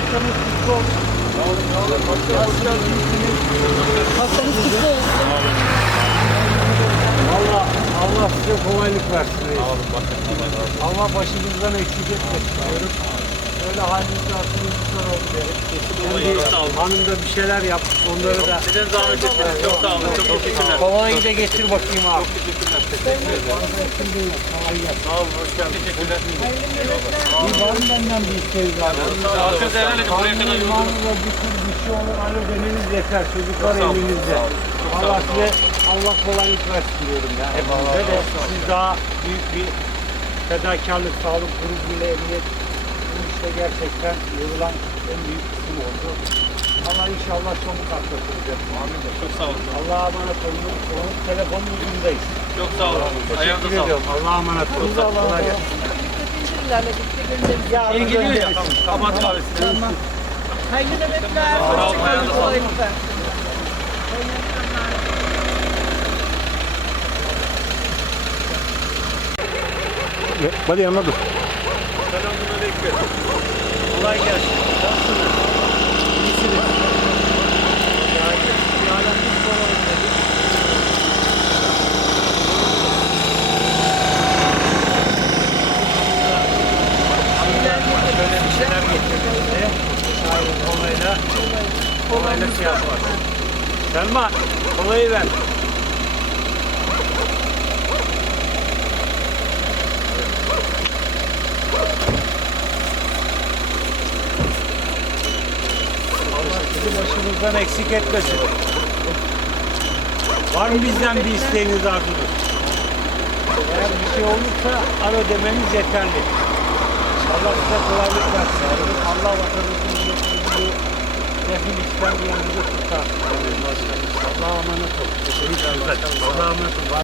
haftanız kutlu olsun. Hoş geldiniz. Hastanız kutlu olsun. Allah, Allah size kolaylık versin. Allah başımızdan eksik etmesin diyorum. Böyle halinizde aklınızı soralım. Kendi hanım da bir şeyler yap. Onları da Sizin zahmet ettiniz. Çok sağ olun. Çok teşekkürler. Kolayı da getir bakayım abi. Sağ olun. Hoş geldiniz. Teşekkürler. Bir var mı benden bir isteğiniz abi? Helal edin. Buraya kadar imanıyla bir sürü bir şey olur. Alo demeniz yeter. Çocuklar olun. elinizde. Olun. Allah olun. size Allah kolaylık versin diyorum ya. Hepinize de siz daha büyük bir fedakarlık, sağlık kurumuyla emniyet bu işte gerçekten yorulan en büyük kısım oldu. Ama inşallah çabuk atlatılacak. Çok sağ olun. Allah'a emanet olun. Onun telefonun ucundayız. Çok sağ olun. Ayağınıza Teşekkür ediyorum. Allah'a emanet olun. Kolay gelsin. Zincirlerle birlikte göndeririz. Yarın İyi geliyor ya. gönderirsin. Kapat kahvesi. Tamam. Hayırlı olun, Hoşçakalın. ayağınıza sağlık. Kolaylık versin. Hadi yanına dur. Selamünaleyküm. Kolay gelsin. Nasılsınız? Böyle bir şeyler getirdiğinde şahirin kolayla kolayla şey yapar. Selma kolayı ver. Allah sizi başımızdan eksik etmesin. Var mı bizden bir isteğiniz arzunuz? Eğer bir şey olursa alo demeniz yeterli. Allah size kolaylık versin. Allah vatanımızın bu refil işten bir yanımızı tutar. Allah'a emanet olun. Allah'a emanet olun.